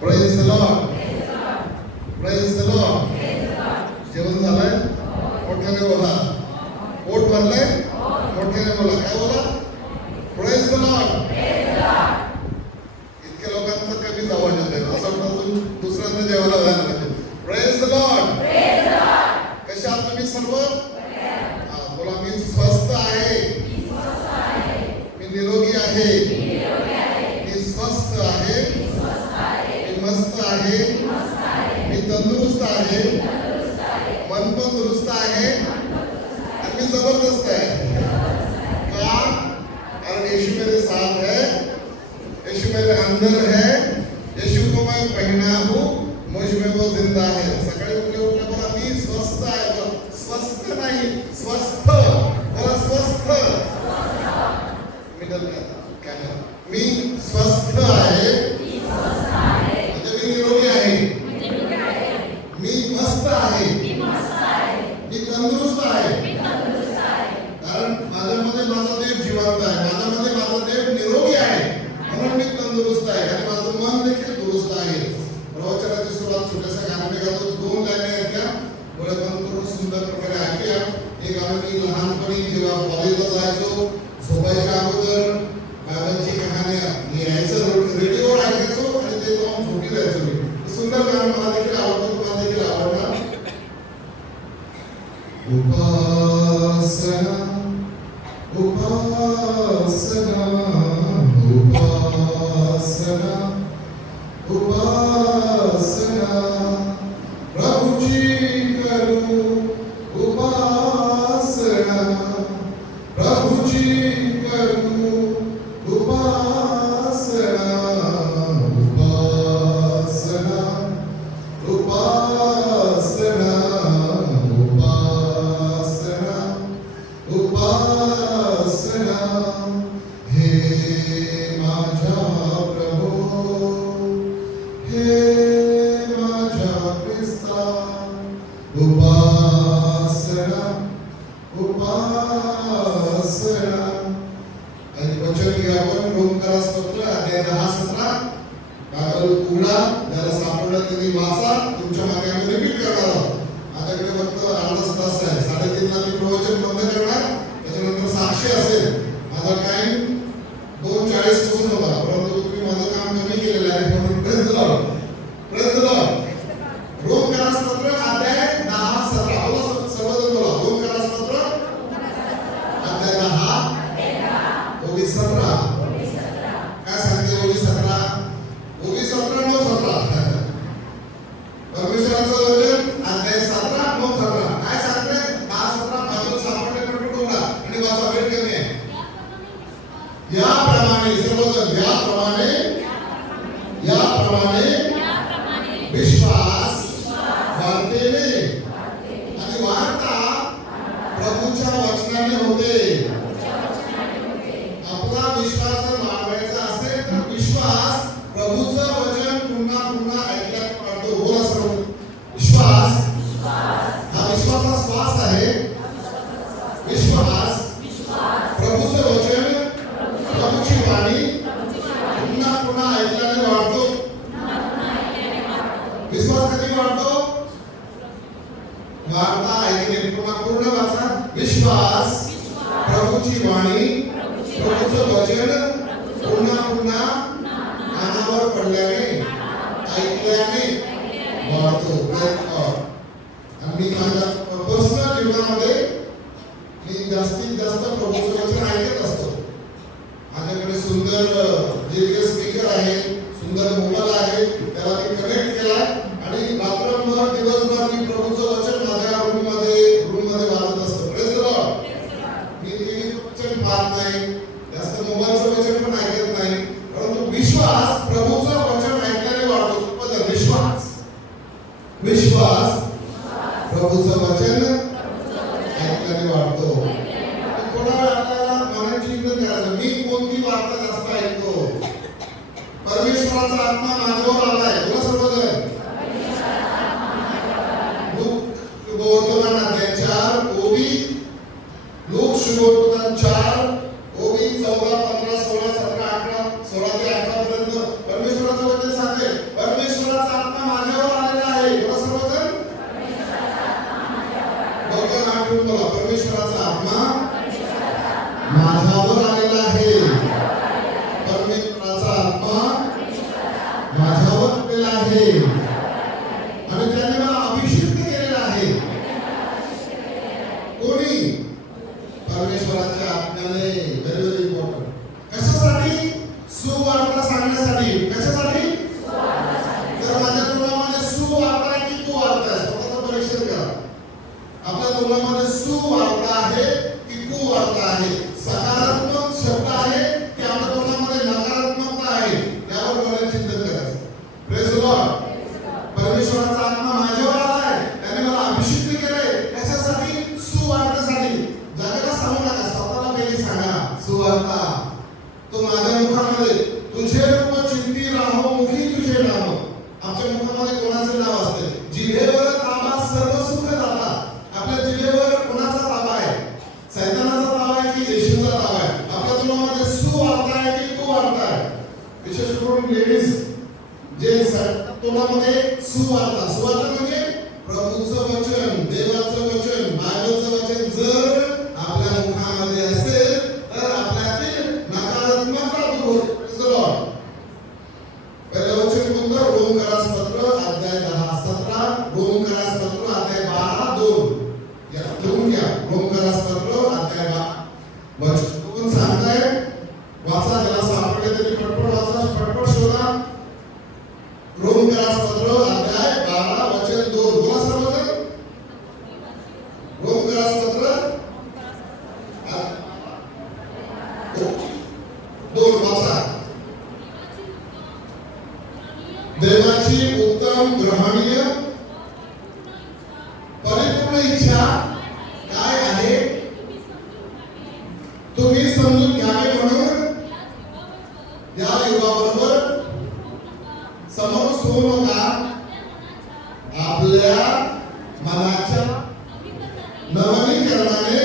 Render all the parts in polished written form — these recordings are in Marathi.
Praise the Lord. Praise the Lord. जेवण झालंय? मोठ्याने बोला. पोट भरलंय? मोठ्याने बोला. काय बोला? Praise the Lord. इतक्या लोकांचं कमीच आवाज येतोय. असं वाटतं दुसऱ्यांदा जेवायला जायला पाहिजे. Praise the Lord. कशा आहात तुम्ही सर्व? बोला, मी स्वस्थ आहे, मी निरोगी आहे, मी स्वस्थ आहे, मी मस्त आहे, मी तंदुरुस्त आहे, मन पण दुरुस्त आहे आणि मी जबरदस्त आहे. का? कारण यीशु मेरे साथ है, यीशु मेरे अंदर है, यीशु को मैं पहना हूँ, मुझ में वो जिंदा है. सकाळी उठल्या बोला, मी स्वस्थ आहे. स्वस्थ नाही, स्वस्थ. बोला स्वस्थ. मी स्वस्थ आहे, म्हणजे मी निरोगी आहे, मी मस्त आहे, मी तंदुरुस्त आहे. कारण माझ्यामध्ये माझा देव जिवंत आहे, माझ्यामध्ये माझा देव निरोगी आहे, म्हणून मी तंदुरुस्त आहे आणि माझं मन देखील दुरुस्त आहे. प्रवचनाची सुरुवात छोट्याशा गाण्याने करतो. 2 लाईनी आहेत त्या मुळे पण खूप सुंदर प्रकारे ऐकूया. हे गाणं मी लहानपणी जेव्हा कॉलेजला जायचो, झोपायच्या अगोदर बाबांची कहाण्या लिहायचं, रेडिओवर ऐकायचो आणि ते जाऊन झोपी जायचो मी. सुंदर गाणं मला देखील आवडतं, तुम्हाला देखील आवडणार. उपासना उपासना उपासना उपासना प्रभुजी करू उपासना, प्रभुजी करू उपासना, उपासना उपासना उपासना उपासना. हे माझा प्रभू, हे माझ्या ख्रिस्ता, उपासना उपासना. आणि वचन घ्यावं. रोमकरास पत्र अध्याय 10-17. बायबल उघडा, ज्याला सापडलं त्यांनी वाचा. तुमच्या मागे आम्ही रिपीट करणार आहोत. माझ्याकडे फक्त अर्धा तास आहे. 3:30 ला मी प्रवचन बंद करणार, त्याच्यानंतर साक्षी असेल. माझा टाइम 2:40 पासून होता, परंतु तुम्ही माझं काम कमी केलेलं आहे, म्हणून praise the Lord. Praise the Lord. रोमकरास पत्र अध्याय 10-17. बोला सर्वजण बोला. रोमकरास पत्र अध्याय 10 ओवी 17. काय सांगते ओवी 17? ओवी 17 9 17. परमेश्वराचं वचन अध्याय 17 9 17. काय सांगते? 10-17 बायबल सापडले पण कुठला आणि वाचा, वेळ कमी आहे. याप्रमाणे सर्वजण याप्रमाणे विश्वास वाढतेने आणि वाढता प्रभूच्या वचनाने होते. आपला विश्वास जर वाढवायचा असेल तर विश्वास प्रभूचं वचन पुन्हा पुन्हा ऐकण्यात वाढतो. बोला सर्व. विश्वास हा विश्वासाचा श्वास आहे. विश्वास प्रभूचं वचन, प्रभूची वाणी पुन्हा पुन्हा ऐकल्याने वाढतो. विश्वास कधी वाढतो? वाढता ऐकणे. पुन्हा पूर्ण वाचा. विश्वास प्रभूची वाणी, प्रभूचं वचन पुन्हा पुन्हा कानावर पडल्याने, ऐकल्याने वाढतो. आणि मी माझ्या पर्सनल जीवनामध्ये मी जास्तीत जास्त प्रभूचं वचन ऐकत असतो. माझ्याकडे सुंदर जे स्पीकर आहे, सुंदर मोबाईल आहे, त्याला मी कनेक्ट केला आणि रात्रभर दिवसभर मी प्रभूचं वचन माझ्या रूममध्ये वाजत असतो. Praise the Lord. मी टीव्हीचं वचन पाहत नाही, जास्त मोबाईलचं वचन पण ऐकत नाही, परंतु विश्वास प्रभूचं वचन ऐकल्याने वाढतो. विश्वास प्रभूचं वचन ऐकल्याने वाढतो. थोडा वेळ आपल्याला मनाची चिंतन करायचं. मी कोणती वार्ता जास्त ऐकतो? परमेश्वराचा आत्मा माझ्यावर आलाय. बोला सर्वजण. शुभवर्तमान अध्याय 4 ओवी. लोक शुभवर्तमान 4 ओवी 14, 15, 16, 17, 18, 16 ते 18 पर्यंत परमेश्वराचं वचन सांगते. परमेश्वर आहे आणि त्याने मला अभिषेक केलेला आहे. कोणी? परमेश्वराच्या आज्ञाने. Very very important. कशासाठी? सुवार्ता सांगण्यासाठी. कशासाठी? तर माझ्या तोंडामध्ये सुवार्ता आहे की कुवार्ता आहे? स्वतःचं परीक्षण करा. आपल्या तोंडामध्ये सुवार्ता आहे की कुवार्ता आहे? सकारात्मक शब्द आहे की आपल्या तोंडामध्ये नकारात्मकता आहे? यावर डोळे चिंतन करायचं. Praise the Lord. परमेश्वराचा आत्मा माझ्यावर आलाय, त्याने मला अभिषेक केलाय. कशासाठी? सुवार्तेसाठी. जगाला सांगू नका, स्वतःला पहिले सांगा सुवार्ता. तो माझ्या मुखामध्ये तुझे रूप चिंती राहो मुखी तुझे नाम. आमच्या मुखामध्ये कोणाचे नाव असते? जिभेवर ताबा सर्व सुख दाता. आपल्या जिभेवर कोणाचा ताबा आहे? सैतानाचा ताबा आहे की येशूचा ताबा आहे? आपल्या तोंडामध्ये सुवार्ता आहे की कुवार्ता आहे? विशेष करून लेडीज जे तोंडामध्ये सुवार्ता. सुवार्ता म्हणजे प्रभूचं वचन, देवाचं वचन, बायबलचं वचन जर आपल्या मुखामध्ये असेल तर आपल्यातील नकारात्मकता दूर होते. पहिलं वचन कोणतं? रोमकरास पत्र अध्याय 10 17. रोमकरास पत्र अध्याय 12 2. या लिहून घ्या. रोमकरास पत्र अध्याय 12 वचन 2 सांगताय. वाचा, त्याला सापडले तरी पटपट वाचा, पटपट शोधा. रोमकरास पत्र अध्याय 12 वचन 2. बोला सर्वजण. रोमकरास पत्र 2 वाचा. देवाची उत्तम ग्रहणीय परिपूर्ण इच्छा काय आहे तुम्ही समजून घ्यावे म्हणून या युगाबरोबर समरस होऊ नका. आपल्या मनाच्या नवीनीकरणाने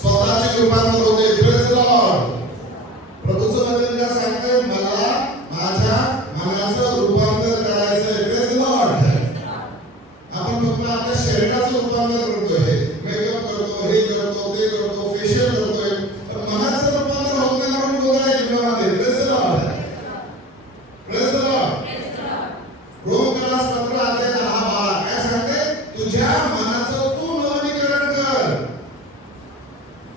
स्वतःचे रूपांतर होते. Praise the Lord. प्रभूचं वचन काय सांगतंय? मला माझ्या मनाचं रूपांतर करायचं आहे. Praise the Lord. आपण फक्त आपल्या शरीराचं रूपांतर करतोय, मेकअप करतो, हे करतो, ते करतो, फेशियल करतोय, पण मनाचं रूपांतर होत नाही म्हणून बोलायला जीवनामध्ये. Praise the Lord. Praise the Lord. रोमकरास पत्र अध्याय 10 12 काय सांगते? तुझ्या मनाचं तू नवीनीकरण कर.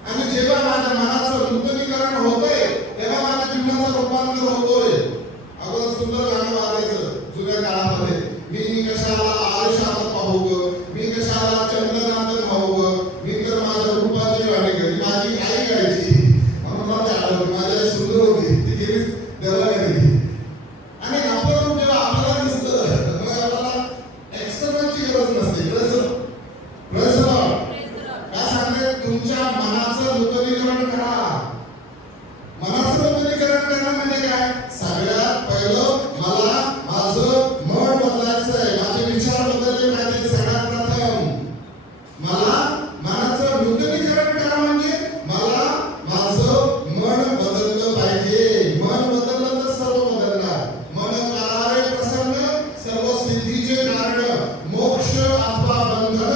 आणि जेव्हा माझ्या मनाचं नूतनीकरण होतंय तेव्हा माझ्या जीवनाचं रूपांतर होतोय. अगोदर सुंदर गाणं वाजायचं जुन्या काळामध्ये. मी कशाला आयुष्यात पाहू ग, मी कशाला चंद्रकांत पाहू ग, मी तर माझ्या रूपाची गाणी गेली. माझी आई गायची म्हणून मला ते आठवलं. माझी आई सुंदर होती, ती गेली देवाघरी. आणि आपलं रूप जेव्हा आपल्याला दिसतं मग आपल्याला एक्सटर्नलची गरज नसते. Praise the Lord. काय सांगते? तुमच्या मनाचं नूतनीकरण करा. मनाचं नूतनीकरण करणं म्हणजे काय? सगळ्यात पहिलं मला माझं मन बदलायचं आहे. माझे विचार बदलले पाहिजे. सगळ्यात प्रथम मला मनाचं नूतनीकरण करा म्हणजे मला माझं मन बदललं पाहिजे. मन बदललं तर सर्व बदलणार. मन करारे प्रसन्न सर्व सिद्धीचे कारण मोक्ष अथवा बंधन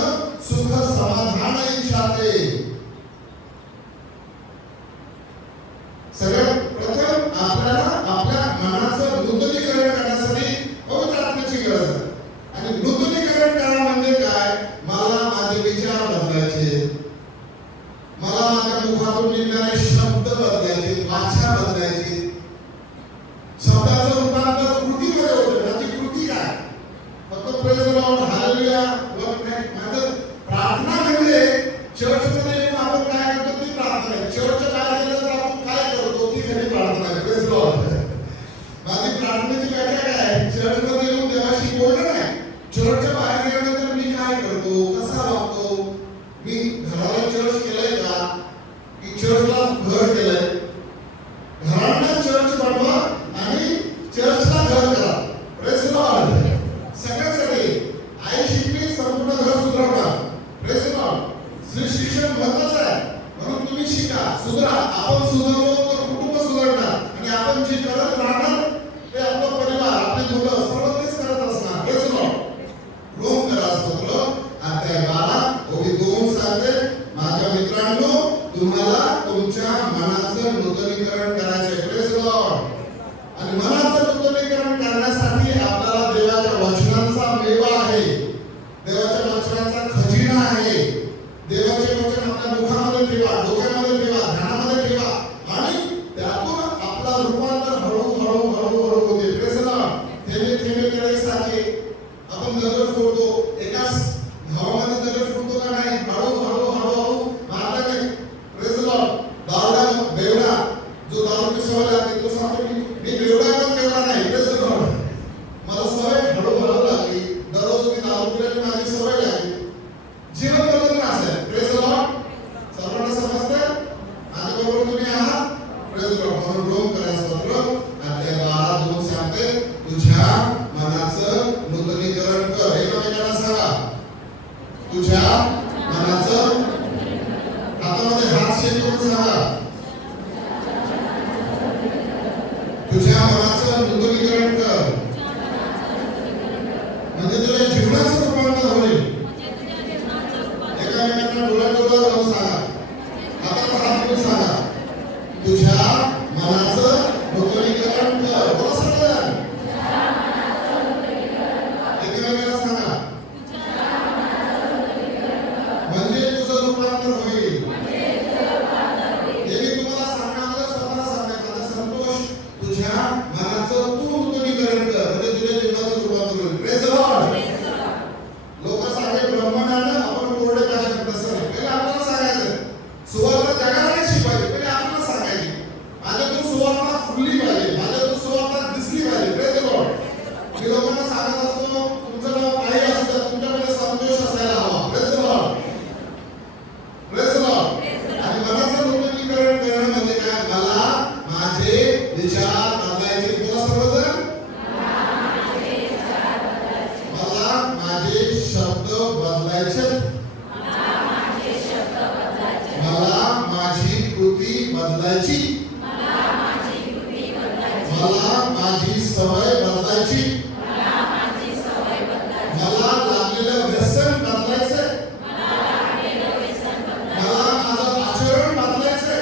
सुख समाधान इच्छाते. सगळ्यात प्रथम आपल्याला आपल्या मनाचं नूतनीकरण करण्यासाठी पवित्र आत्म्याची गरज आहे. आणि नूतनीकरण करा म्हणजे काय? मला माझे विचार बदलायचे, मला माझ्या मुखातून निघणारे शब्द बदलायचे, भाषा बदलायची. शब्दाचं रूपांतर कृतीमध्ये होतं. माझी कृती काय? फक्त प्रेज द लॉर्ड, हालेलुया माझं प्रार्थना म्हणजे चर्चमध्ये येऊन आपण काय करतो ती प्रार्थना आहे. चर्चच्या बाहेर गेलं तर आपण काय करतो ती खरी प्रार्थना आहे. Praise the Lord. माझी प्रार्थनेची व्याख्या काय आहे? चर्चमध्ये येऊन देवाशी बोलणं नाही. चर्चच्या बाहेर गेल्यानंतर मी काय करतो, कसा वागतो, मी घराला चर्च केलंय का की चर्चला घर केलंय? घरांना चर्च बनवा आणि चर्चला घर करा. Praise the Lord. सगळ्यासाठी आई शिकली संपूर्ण घर सुधारणार. Praise the Lord. शिक्षण महत्वाचं आहे म्हणून तुम्ही शिका, सुधारा. आपण सुधारलो तर कुटुंब सुधारणार आणि आपण जे करत राहणार ते आपला परिवार, आपली मुलं सर्व तेच करत असणार. Praise the Lord. रोमकरास पत्र अध्याय 12 ओवी 2 सांगते, माझ्या मित्रांनो तुम्हाला तुमच्या तुझ्या मनाचं नूतनीकरण कर. एकमेकांना सांगा, तुझ्या मनाचं. हातामध्ये हात शेक करून सांगा, तुझ्या मनाचं नूतनीकरण कर. म्हणजे तुझ्या जीवनाचं रूपांतर होईल. एकामेकांना डोळ्यात लावून सांगा, हातात हात घेऊन सांगा, तुझ्या मनाचं नूतनीकरण कर. बोला सगळ्यांना, एकामेकांना सांगा, म्हणजे तुझं रूपांतर होईल. हे मी तुम्हाला सांगणार, स्वतःला सांगायचं. संतोष, तुझ्या मनाचं तू नूतनीकरण कर, म्हणजे तुझ्या जीवनाचं रूपांतर होईल. Praise the Lord. लोक सांगे ब्रह्मांडानं आपण कोरडे भाषेत नसतं. पहिले आपल्याला सांगायचं, सुवार्ता जगाला नाही शिकवायची, पहिले आपल्याला सांगायची. माझ्यातून सुवार्ता फुलली पाहिजे, माझ्यातून सुवार्ता दिसली पाहिजे. Praise the Lord. मी लोकांना सांगत असतो, तुमचं नाव काही असतं, तुमच्यामध्ये संतोष असायला हवा. Praise the Lord. Praise the Lord. आणि मनाचं नूतनीकरण करणं म्हणजे काय? मला माझे विचार बदलायचे. बोला सर्वजण, मला माझे शब्द बदलायचे. मला माझी कृती बदलायची. मला माझी सवय बदलायची. मला लागलेलं व्यसन बदलायचं. मला माझं आचरण बदलायचं.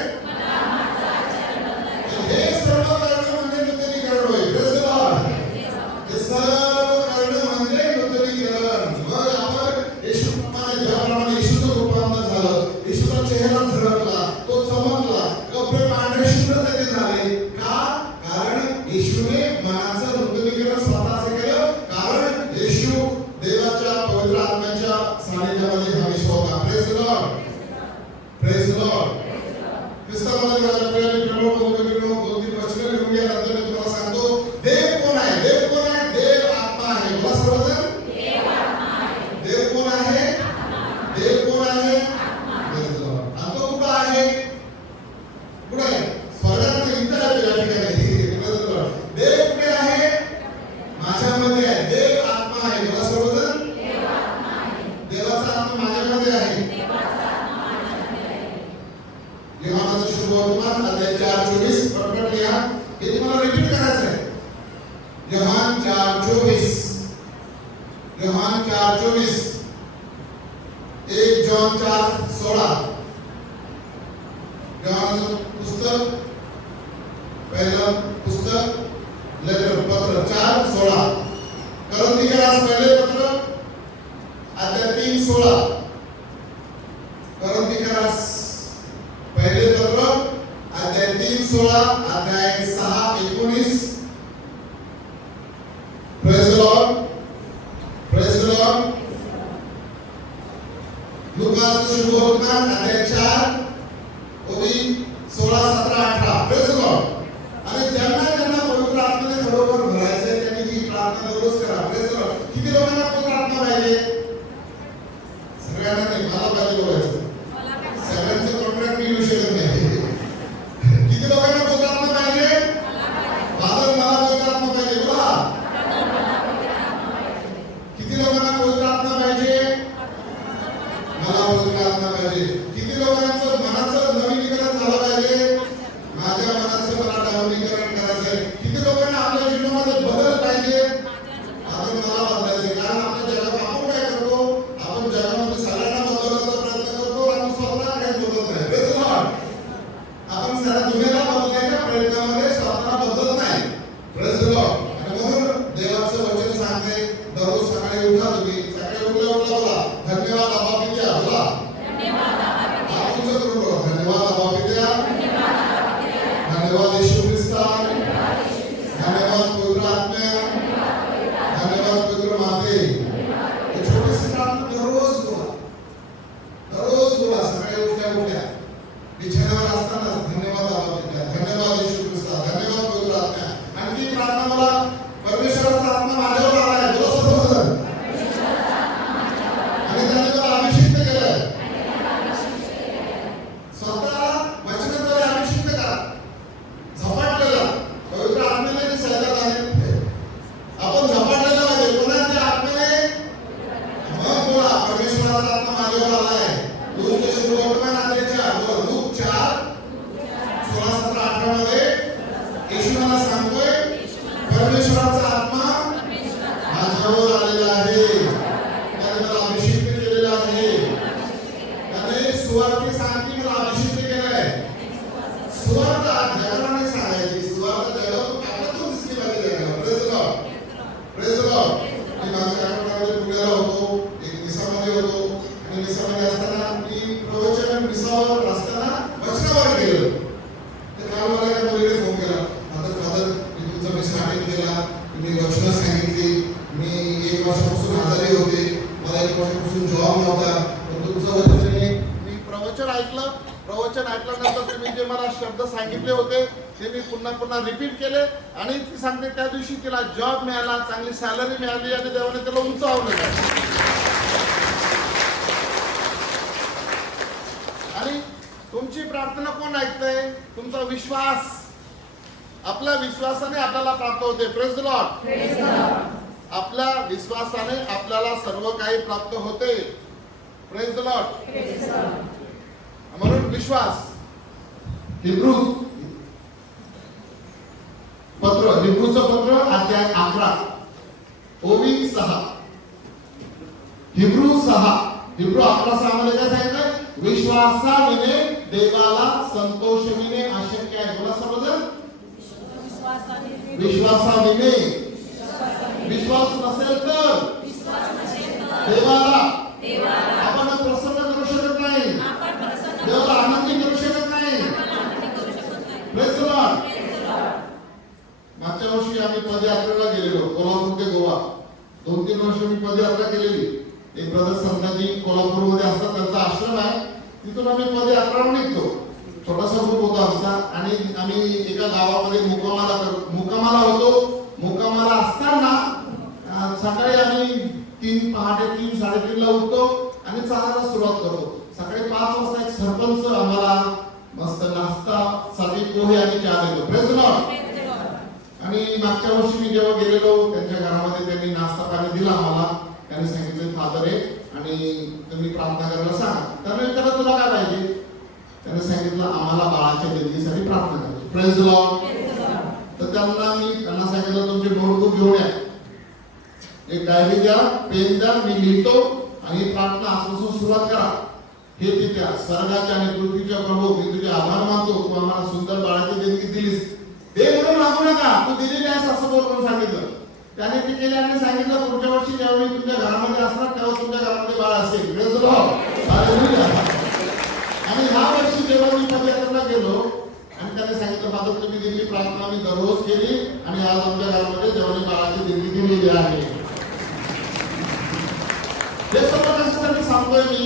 हे सर्व करणं म्हणजे नूतनीकरण होईल. Praise the Lord. हे सर्व करणं म्हणजे नूतनीकरण. मग आपण येशू प्रमाणे, ज्याप्रमाणे येशूचं रूपांतर झालं, येशूचा चेहरा झळकला, तो चमकला, कपडे पांढरे शुभ्र त्याचे झाले. का? कारण येशूने मनाचं नूतनीकरण स्वतःच केलं. कारण येशू देवाच्या पवित्र आत्म्याच्या सानिध्यामध्ये हमेशा होता. Praise the Lord. Praise the Lord. ख्रिस्तामध्ये माझ्या प्रियाने प्रभू दोन-तीन वचनं लिहून घ्या. नंतर मी तुम्हाला सांगतो देव कोण आहे. देव कोण आहे? देव आत्मा आहे. बोला सर्वजण, देव कोण आहे? देव कोण आहे? Praise the Lord. आणि तो कुठं आहे? कुठं आहे? स्वर्गात नाही, इथं आहे या ठिकाणी. Praise the Lord. देव कुठे आहे? माझ्यामध्ये आहे. देव आत्मा आहे. बोला सर्वजण, देवाचा आत्मा माझ्यामध्ये आहे. योहानाचं शुभ वर्तमान अध्याय 4:24 पटपट लिहा. हे तुम्हाला रिपीट करायचं आहे. योहान 4:24. योहान 4:24. 1 जॉन 4:16. योहानाचं पुस्तक, पहिलं पुस्तक, लेटर, पत्र 4:16. करंथीकरास पहिले पत्र अध्याय 3:16. करंथीकरास पहिले पत्र अध्याय 3:16, अध्याय 6:19. Praise the Lord. Praise the Lord. लूकाचं शुभ वर्तमान अध्याय 4 ओवी 16, 17, 18. Praise the Lord. आणि ज्यांना पवित्र आत्म्याने खरोखर भरायचे त्यांनी ही प्रार्थना दररोज करा. Praise the Lord. किती लोकांना पवित्र आत्मा पाहिजे? सगळ्यांना नाही, मला पाहिजे बोलायचं. सगळ्यांचं कॉन्ट्रॅक्ट मी घेऊ शकत नाही. किती लोकांना पवित्र आत्मा पाहिजे? फादर, मला पवित्र आत्मा पाहिजे. बोला, किती लोकांना पवित्र आत्मा पाहिजे? मला पवित्र आत्मा पाहिजे. किती लोकांचं मनाचं नवीनीकरण झालं पाहिजे? माझ्या मनाचं मला नवीनीकरण करायचं आहे. किती लोकांना आपल्या जीवनामध्ये बदल पाहिजे? आपण मला बदलायचे. कारण आपल्या जगात आपण काय करतो? आपण जगामध्ये सगळ्यांना बदलण्याचा प्रयत्न करतो आणि स्वतः काही बदलत नाही. Praise the Lord. आपण सारा दुनियाला बदलायच्या प्रयत्नामध्ये स्वतःला बदलत नाही. Praise the Lord. आणि म्हणून देवाचं वचन सांगते, दररोज सकाळी उठा. तुम्ही सकाळी उठल्या बोला, धन्यवाद आबा पित्या. बोला, धन्यवाद आबा पित्या, धन्यवाद येशू ख्रिस्ता, धन्यवाद पवित्र आत्म्या, धन्यवाद पवित्र माते. हे छोटीशी प्रार्थना दररोज बोला. दररोज बोला. सकाळी उठल्या बिछाण्यावर असताना धन्यवाद आबा पित्या, धन्यवाद येशू ख्रिस्ता, धन्यवाद पवित्र आत्म्या. आणि ती प्रार्थना मला परमेश्वराचा आत्मा माझ्यावर आलाय. बोला सर्वजण. आणि त्याने मला अभिषेक केलाय. स्वतः वचनाद्वारे अभिषेक करा. झपाटलेला पवित्र आत्म्याने सैलात आहे. वचनं सांगितली. मी 1 वर्षापासून आजारी होते, मला 1 वर्षापासून जॉब नव्हता, पण तुमचं वचन मी प्रवचन ऐकलं. प्रवचन ऐकल्यानंतर तुम्ही जे मला शब्द सांगितले होते ते मी पुन्हा पुन्हा रिपीट केले आणि ती सांगते त्या दिवशी तिला जॉब मिळाला, चांगली सॅलरी मिळाली आणि देवाने त्याला उंचावलं. आणि तुमची प्रार्थना कोण ऐकतंय? तुमचा विश्वास. आपल्या विश्वासाने आपल्याला प्राप्त होते. Praise the Lord. आपल्या विश्वासाने आपल्याला सर्व काही प्राप्त होते. Praise the Lord. म्हणून विश्वास. हिब्रूचं पत्र अध्याय 11 ओवी 6. हिब्रू 11:6 मध्ये काय सांगितलं? विश्वासाविने देवाला संतोषविणे अशक्य आहे. बोला समजलं? विश्वासाविने. विश्वास नसेल तर देवाला आपण प्रसन्न करू शकत नाही, देवाला आनंदी करू शकत नाही. Praise the Lord. मागच्या वर्षी आम्ही पदयात्रेला गेलेलो, कोल्हापूर ते गोवा. 2-3 वर्ष मी पदयात्रा केलेली. एक ब्रदर संताजी कोल्हापूरमध्ये असतात, त्यांचा आश्रम आहे, तिथून आम्ही पदयात्रा निघतो. छोटासा ग्रुप होता आमचा आणि आम्ही एका गावामध्ये मुक्कामाला होतो. मुक्कामाला असताना सकाळी आम्ही पहाटे 3-3:30 ला उठतो आणि चालायला सुरुवात करतो. सकाळी 5 वाजता एक सरपंच आम्हाला मस्त नाश्ता साठी पोहे आणि चहा देतो. Praise the Lord. आणि मागच्या वर्षी मी जेव्हा गेलेलो त्यांच्या घरामध्ये त्यांनी नाश्ता पाणी दिला आम्हाला. त्यांनी सांगितलं फादर आहे आणि तुम्ही प्रार्थना करायला सांगा. त्याने विचारलं तुला काय पाहिजे? त्याने सांगितलं आम्हाला बाळाच्या देणगीसाठी प्रार्थना करायची. Praise the Lord. तर त्यांना सांगितलं तुमची नोटबुक घेऊन या, एक डायरी द्या, पेन द्या, मी लिहितो आणि प्रार्थना आजपासून सुरुवात करा. हे तिथे स्वर्गाच्या आणि पृथ्वीच्या प्रभू, मी तुझे आभार मानतो, तू आम्हाला सुंदर बाळाची देणगी दिलीस. दे म्हणून मागू नका, तू दिलेली आहेस असं बोलून सांगितलं. त्याने ते केले आणि सांगितलं पुढच्या वर्षी जेव्हा मी तुमच्या घरामध्ये असणार तेव्हा तुमच्या घरामध्ये बाळ असेल. Praise the Lord. हालेलुया. आणि ह्या वर्षी जेव्हा मी पदयात्रेला गेलो आणि त्याने सांगितलं फादर तुम्ही दिलेली प्रार्थना मी दररोज केली आणि आज आमच्या घरामध्ये जेव्हा बाळाची देणगी दिलेली आहे. हे सर्व कशासाठी सांगतोय? मी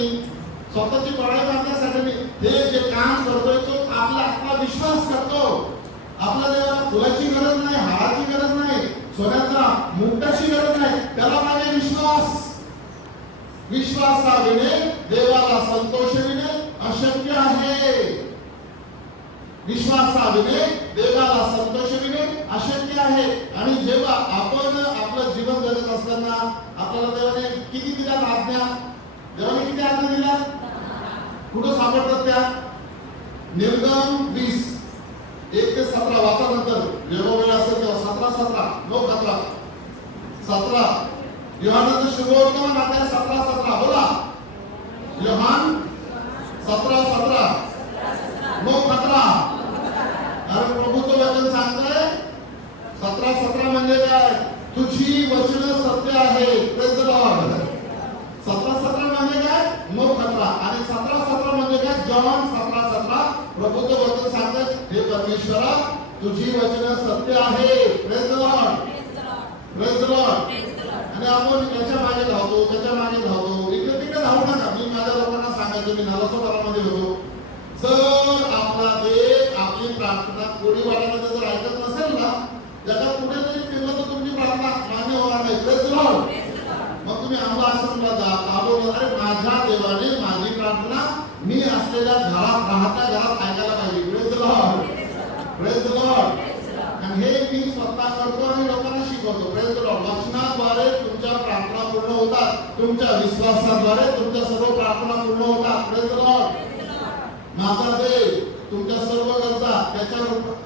स्वतःची पढाई करण्यासाठी. मी हे जे काम करतोय तो आपला विश्वास करतो. आपल्या देवाला फुलाची गरज नाही, हाराची गरज नाही, सोन्याचा मुकुटाची गरज नाही, त्याला माझे विश्वास. विश्वासाविने देवाला संतोषविणे अशक्य आहे. विश्वासाविने देवाला संतोषविणे अशक्य आहे. आणि जेव्हा आपण आपलं जीवन जगत असताना आपल्याला देवाने किती दिल्या आज्ञा? देवाने किती आज्ञा दिल्या? कुठं सापडतात त्या? निर्गम 20:1-17 वाचा. नंतर जेव्हा वेळ असेल तेव्हा 17 योहानाचं शुभवर्तमान अध्याय 17 बोला. योहान 17 अरे प्रभूचं वचन सांगतंय 17 म्हणजे काय? तुझी वचन सत्य आहे. Praise the Lord. 17 म्हणजे काय? 9:17 आणि 17 म्हणजे काय? जॉन 17 प्रभूचं वचन सांगतंय हे परमेश्वरा तुझी वचन सत्य आहे. Praise the Lord. Praise the Lord. आणि आपण त्याच्या मागे धावतो. इकडे तिकडे धावू नका. मी माझ्या लोकांना सांगायचो, मी नालासोपारामध्ये होतो, जर आपला देव आपली प्रार्थना कोणी वाड्यामध्ये जर ऐकत नसेल ना, जगात कुठे जरी फिरलं तर तुमची प्रार्थना मान्य होणार नाही. Praise the Lord. मग तुम्ही आंबा आश्रमला जा, अरे माझ्या देवाने माझी प्रार्थना मी असलेल्या घरात राहत्या घरात ऐकायला पाहिजे. Praise the Lord. Praise the Lord. आणि हे मी स्वतः करतो आणि लोकांना शिकवतो. Praise the Lord. वचनाद्वारे तुमच्या प्रार्थना पूर्ण होतात, तुमच्या विश्वासाद्वारे तुमच्या सर्व प्रार्थना पूर्ण होतात. Praise the Lord. माझा देव तुमच्या सर्व गरजा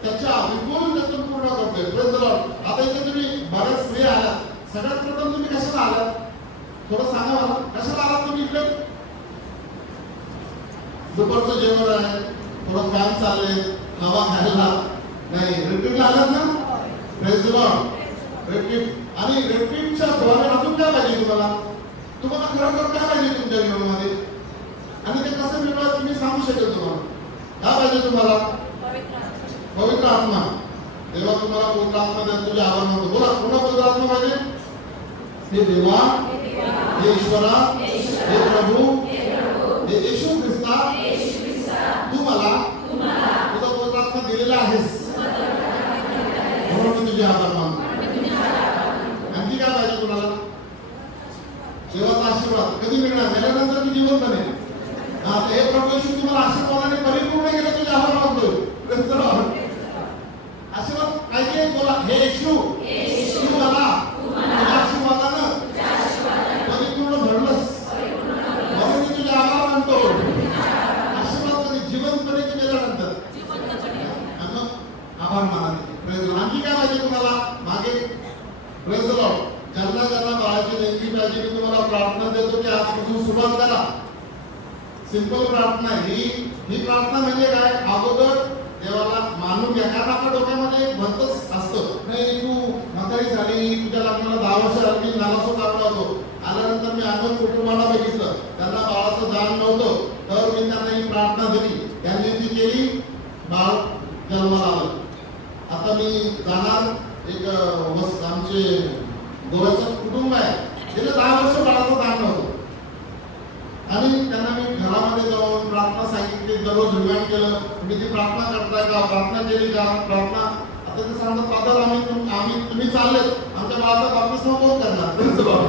त्याच्या विपुलतेतून पूर्ण करतोय. Praise the Lord. आता इथे तुम्ही बऱ्याच स्त्री आलात. सगळ्यात प्रथम तुम्ही कशाला आलात? थोडं सांगा मला, कशाला आलात तुम्ही इकडे? दुपारचं जेवण आहे, थोडं फॅन चालले, हवा खायला नाही, रिट्रीटला आलात ना? Praise the Lord. रिट्रीट. आणि रिट्रीटच्या द्वारे अजून काय पाहिजे तुम्हाला? तुम्हाला खरोखर काय पाहिजे तुमच्या जीवनामध्ये? आणि ते कसं मिळवायचं मी सांगू शकेल तुम्हाला. काय पाहिजे तुम्हाला? पवित्र आत्मा. देवा तुम्हाला पवित्र आत्मा द्या, तुझे आभार मानतो. बोला, पुन्हा पवित्र आत्मा पाहिजे. हे देवा, हे ईश्वरा, हे प्रभू, हे येशू ख्रिस्ता, तू मला तुझा पवित्र आत्मा दिलेला आहेस म्हणून मी तुझे आभार मानतो. आणखी काय पाहिजे तुम्हाला? देवाचा आशीर्वाद कधी मिळणार? मेल्यानंतर मी जिवंत बनेन. हे प्रभू येशू तुम्हाला आशीर्वादाने परिपूर्ण केलं, तुझे आभार मानतो. आशीर्वाद काय काय बोला, हे येशू तू मला तुझ्या आशीर्वादानं परिपूर्ण भरलंस म्हणून मी तुझे आभार मानतो. आशीर्वाद कधी जिवंतपणे केल्यानंतर आभार माना. Praise Lord. आणखी काय पाहिजे तुम्हाला? मागे प्रेज लॉर्ड. ज्यांना ज्यांना बाळाची देणगी पाहिजे मी तुम्हाला प्रार्थना देतो की आजपासून सुरुवात करा. सिंपल प्रार्थना. ही प्रार्थना म्हणजे काय? अगोदर देवाला मानून घ्या. कारण आपल्या डोक्यामध्ये एक भलतंच असतं, नाही तू म्हातारी झाली, तुझ्या लग्नाला 10 वर्ष आली, नालासो काढला होतो. आल्यानंतर मी अनेक कुटुंबाला बघितलं, त्यांना बाळाचं दान नव्हतं, तर मी त्यांना ही प्रार्थना दिली, त्यांनी ती केली, बाळ जन्माला आलं. आता मी जाणार एक आमचे गोव्याचं कुटुंब आहे, गेले 10 वर्ष बाळाचं दान नव्हतं आणि त्यांना मी घरामध्ये जाऊन प्रार्थना सांगितली, दररोज रिमाइंड केलं, तुम्ही ती प्रार्थना करताय का, प्रार्थना केली का, प्रार्थना. आता ते सांगतात, फादर आम्ही तुम्ही चालले, आमच्या बाळाचा बाप्तिस्मा कोण करणार? Praise the Lord.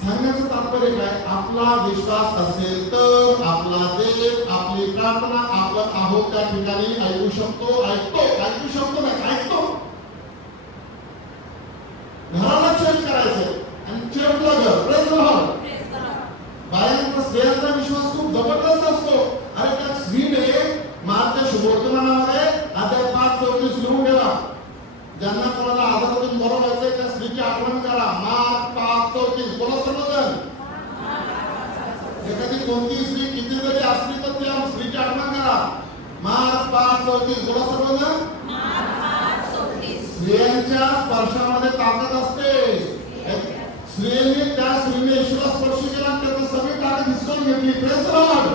सांगण्याचं तात्पर्य काय? आपला विश्वास असेल तर आपला देव आपली प्रार्थना आपण आहोत त्या ठिकाणी ऐकू शकतो. ऐकू शकतो नाही, ऐकतो. घराला चेंज करायचं आणि चिरपलं घर. Praise the Lord. बायांचा स्त्रियांचा विश्वास खूप जबरदस्त असतो. अरे त्या स्त्रीने मार्गच्या शुभवर्तमानामध्ये अध्याय 5:34 लिहून ठेवा. ज्यांना कोणाला आजारातून बरं व्हायचंय त्या स्त्रीची आठवण करा. मार्ग 5:34. बोला सर्वजण. एखादी कोणती स्त्री किती जरी असली तर त्या स्त्रीची आठवण करा. मार्ग 5:34. बोला सर्वजण. स्त्रियांच्या स्पर्शामध्ये ताकद असते. स्त्रियांनी त्या स्त्रीने येशूला स्पर्श केला, त्याचं सगळी ताकद हिसकावून घेतली. Praise the Lord.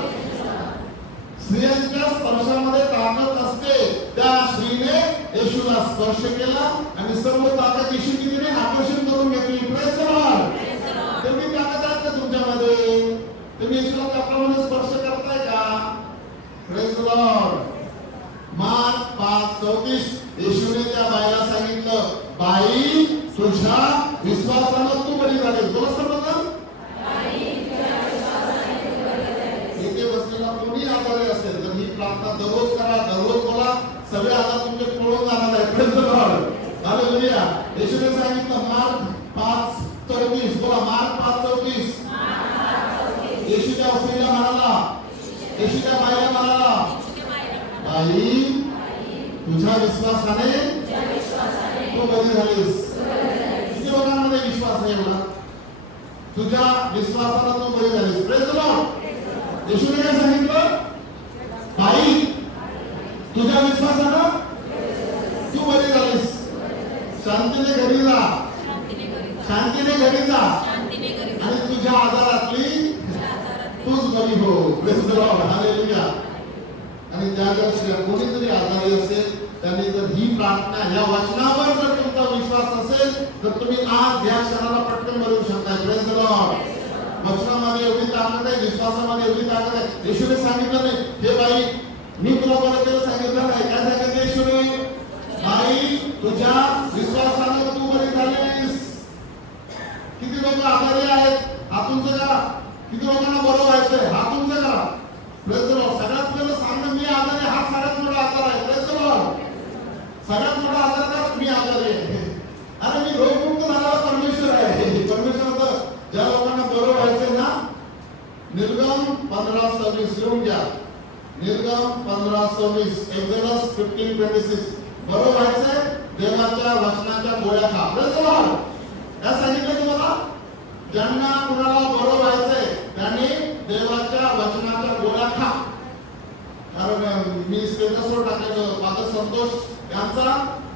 स्त्रियांच्या स्पर्शामध्ये ताकद असते. त्या स्त्रीने येशूला स्पर्श केला आणि सर्व ताकद येशूची तिने आकर्षण करून घेतली. Praise the Lord. तुम्ही ताकद आहे का तुमच्यामध्ये? तुम्ही येशूला त्याप्रमाणे स्पर्श करताय का? Praise the Lord. मार्क 5:34. येशूने त्या बाईला सांगितलं, बाई तुझ्या विश्वासानं तू बरी झालीस. बोला सर्वजण. इथे बसलेला कोणी आजारी असेल तर ही प्रार्थना दररोज करा, दररोज बोला. सगळे आजार तुमचे पळून जाणार आहे. Praise the Lord. हालेलुया. येशूने सांगितलं मार्क 5:34. बोला मार्क 5:34. येशूच्या स्त्रीला म्हणाला, येशूच्या बाईला म्हणाला, बाई तुझ्या विश्वासाने तू बरी झालीस. किती लोकांमध्ये विश्वास आहे एवढा? तुझ्या विश्वासाने तू बरी झालीस. Praise the Lord. येशूने काय सांगितलं? बाई तुझ्या विश्वासाने तू बरी झालीस. शांतीने घरी जा, शांतीने घरी जा आणि तुझ्या आजारातली तूच बरी हो. Praise the Lord. हालेलुया. आणि त्या जर कोणी जरी आजारी असेल त्यांनी जर ही प्रार्थना या वचनावर जर तुमचा विश्वास असेल तर तुम्ही आज या क्षणाला पटकन मरू शकता. Praise the Lord. वचनामध्ये एवढी ताकद आहे, विश्वासामध्ये एवढी ताकद आहे. येशूने सांगितलं नाही, हे बाई मी तुला बरं केलं सांगितलं नाही. काय सांगितलं येशूने? बाई तुझ्या विश्वासाने तू बरी झालीस. किती लोक आजारी आहेत? हातूनच करा. किती लोकांना बरं व्हायचंय? हातूनच करा. Praise the Lord. सगळ्यात पहिलं सांग मी आजारी. हा सगळ्यात मोठा आजार आहे. Praise the Lord. सगळ्यात मोठा आजार का? मी आजारी आहे. अरे मी रोगमुक्त झालेला परमेश्वर आहे. परमेश्वर तर ज्या लोकांना बरं व्हायचंय ना, निर्गम 15:26 लिहून घ्या. निर्गम 15:26. एक्झोडस 15:26. बरं व्हायचंय देवाच्या वचनाच्या गोळ्या खा. Praise the Lord. काय सांगितलं तुम्हाला? ज्यांना कुणाला बरं व्हायचंय त्यांनी देवाच्या वचनाच्या गोळ्या खा. कारण मी स्टेटसवर टाकलेलं फादर संतोष यांचा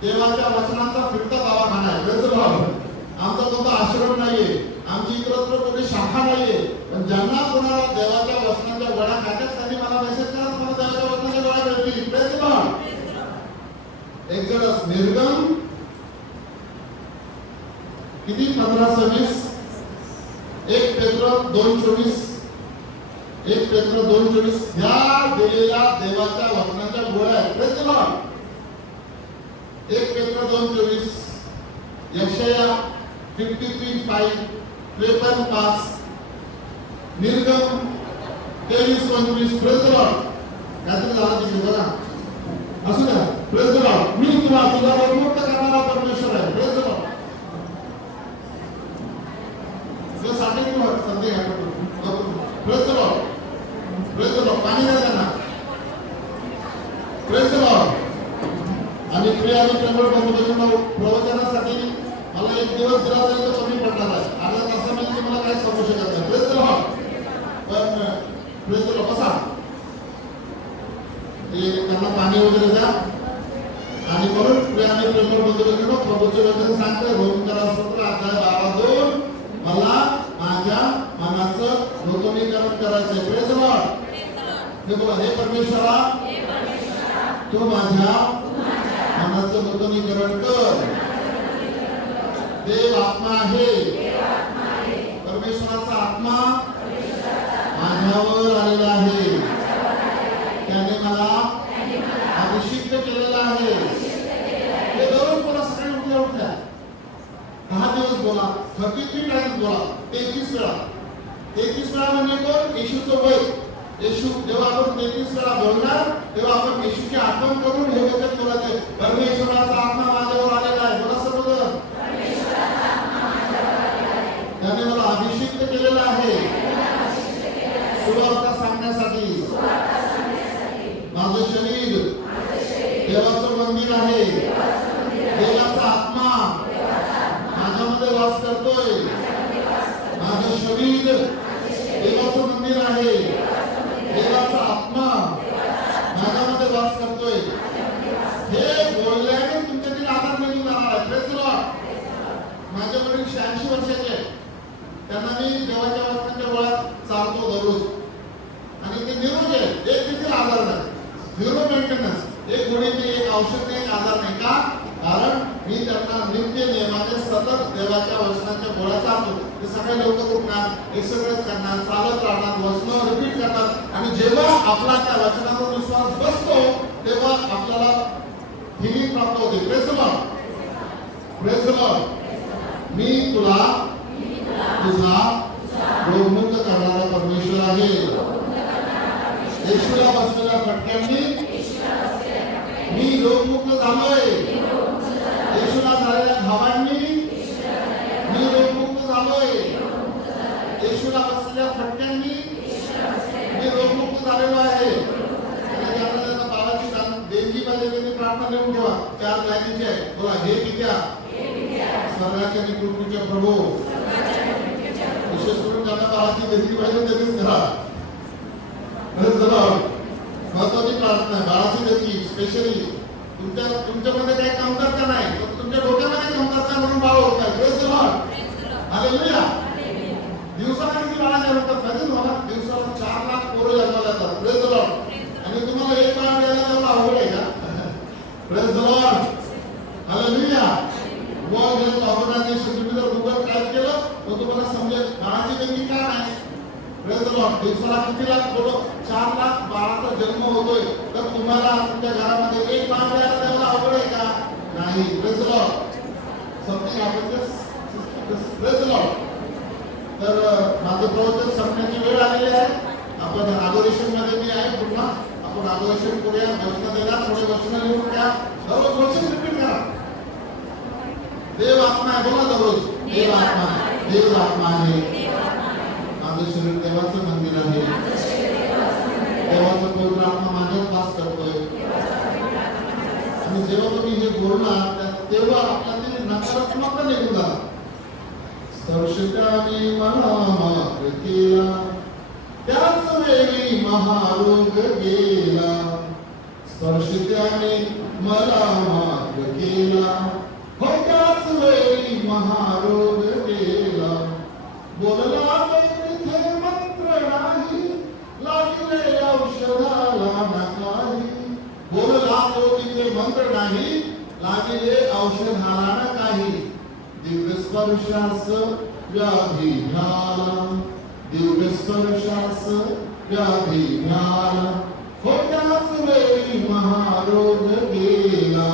देवाच्या वचनाचा फिरता दवाखाना आहे. Praise the Lord. आमचा कोणता आश्रम नाहीये, आमची इतरत्र कोणी शाखा नाहीये, पण ज्यांना कोणाला देवाच्या वचनाच्या गोळ्या खात्यात त्यांनी मला मेसेज करा, मला देवाच्या वचनाच्या गोळ्या भेटतील. Praise the Lord. एक्झोडस निर्गम किती 15:26, 1 पेत्र 2:24, 1 पेत्र 2:24 ह्या दिलेल्या देवाच्या वचनाच्या गोळ्या आहेत. Praise the Lord. 1 पेत्र 2:24, यशाया 53:5, 53:5, निर्गम 23:25. Praise the Lord. काहीतरी झालं तिथे बघा, असू द्या. Praise the Lord. मी तुला उन्मुक्त करणारा परमेश्वर आहे. Praise the Lord. साठी संधी घ्या. Praise the Lord. Praise the Lord. पाणी द्या त्यांना. Praise the Lord. आणि प्रिय आणि प्रेमळ बंधू प्रवचनासाठी मला 1 दिवस दिला जाईल तर कमी पडणार आहे. अर्धा तासामध्ये तुम्हाला काही समजू शकत नाही. Praise the Lord. पण प्रेज द लॉर्ड. बसा. त्यांना पाणी वगैरे द्या. आणि म्हणून प्रिय आणि प्रेमळ बंधू प्रभूचे वचन सांगते रोमकरास्तोत्र अध्याय 12:2 मला माझ्या मनाचं नूतनीकरण करायचंय. Praise the Lord. हे बोला, हे परमेश्वरा तू माझ्या मनाचं नूतनीकरण कर. देव आत्मा आहे. परमेश्वराचा आत्मा माझ्यावर आलेला आहे. त्याने मला अभिषिक्त केलेला आहे. हे दररोज बोला. सकाळी उठल्या उठल्या 10 दिवस बोला. 33 टाइम्स बोला. 33 वेळा. 33 वेळा म्हणजे कोण? येशूचं वय. येशू जेव्हा आपण 33 वेळा बोलणार तेव्हा आपण येशूची आठवण करून हे वचन बोलायचे. परमेश्वराचा आत्मा माझ्यावर आलेला आहे. बोला सर्वजण. त्याने मला अभिषिक्त केलेला आहे सुवार्ता सांगण्यासाठी. माझं शरीर देवाचं मंदिर आहे. देवाचा आत्मा माझ्यामध्ये वास करतोय. माझं शरीर देवाचं मंदिर आहे. देवाचा आत्मा माझ्यामध्ये वास करतोय. हे बोलल्याने तुमच्यातील आधार निघून जाणार आहे. Praise the Lord. माझे वडील 86 वर्षाचे आहेत. त्यांना मी देवाच्या वचनाच्या गोळ्यात चालतो दररोज आणि ते निरोगी आहेत. एक देखील आधार नाही. Zero maintenance. एक गोळी नाही, एक औषध नाही, एक आधार नाही. का? कारण मी त्यांना नित्य नियमाने सतत देवाच्या वचनाच्या गोळ्या चालतो. ते सकाळी लवकर उठणार, एक्सरसाइज करणार, चालत राहणार, वचन रिपीट करणार. आणि जेव्हा आपला त्या वचनावर विश्वास बसतो तेव्हा आपल्याला हिलिंग प्राप्त होते. Praise the Lord. Praise the Lord. मी तुला तुझा रोगमुक्त करणारा परमेश्वर आहे. येशूला बसलेल्या फटक्यांनी मी रोगमुक्त झालोय. येशूला झालेल्या घावांनी मी रोगमुक्त झालोय. येशूला बसलेल्या फटक्यांनी मी रोगमुक्त झालेलो आहे. त्यांना बाळाची देणगी पाहिजे त्यांनी प्रार्थना लिहून ठेवा. 4 लाईनीची आहे. बोला, हे पित्या स्वर्गाच्या आणि पृथ्वीचे प्रभू. विशेष करून ज्यांना बाळाची देणगी पाहिजे त्यांनीच करा. महत्वाची प्रार्थना आहे. बाळाची देणगी स्पेशली तुमच्यामध्ये काही कमतरता नाही, तुमच्या डोक्यामध्ये कमतरता म्हणून बाळ होत आहे. Praise the Lord. हालेलुया. दिवसाला किती बाळा जन्मतात माहिती तुम्हाला? दिवसाला 4 लाख पोरं जन्माला येतात. Praise the Lord. आणि तुम्हाला एक बाळ द्यायला तेवढं आवड आहे का? Praise the Lord. Hallelujah. World Health Organization तुम्ही जर गुगल टाइप केलं तर तुम्हाला समजेल बाळाची देणगी काय आहे. Praise the Lord. दिवसाला किती लाख पोरं? 4 लाख बाळाचा जन्म होतोय. तर तुम्हाला तुमच्या घरामध्ये एक बाळ द्यायला तेवढं आवड आहे का? नाही. Praise the Lord. Something happens. Praise the Lord. तर माझं प्रवचन संपण्याची वेळ आलेली आहे. आपण अडोरेशन मध्ये मी आहे. पुन्हा आपण अडोरेशन करूया. वचन देणार. थोडे वचन लिहून घ्या. दररोज वचन रिपीट करा. देव आत्मा आहे. बोला दररोज. देव आत्मा आहे. देव आत्मा आहे. माझं शरीर देवाचं मंदिर आहे. देवाचा पवित्र आत्मा माझ्यात वास करतोय. आणि जेव्हा तुम्ही हे बोलणार तेव्हा आपल्यातील नकारात्मकता निघून जाणार. स्पर्शकाने मला मात्र केला, त्याच वेळी महारोग गेला. स्पर्शकाने मला मात्र केला, हो त्याच वेळी महारोग गेला. बोलला तिथे मंत्र नाही, लागले औषधाला ना काही. बोलला तो तिथे मंत्र नाही, लागिले औषधाला न काही, दिव्य स्पर्शास व्याधी झाला, दिव्य स्पर्शास व्याधी झाला, होत्याच वेळी महारोग गेला,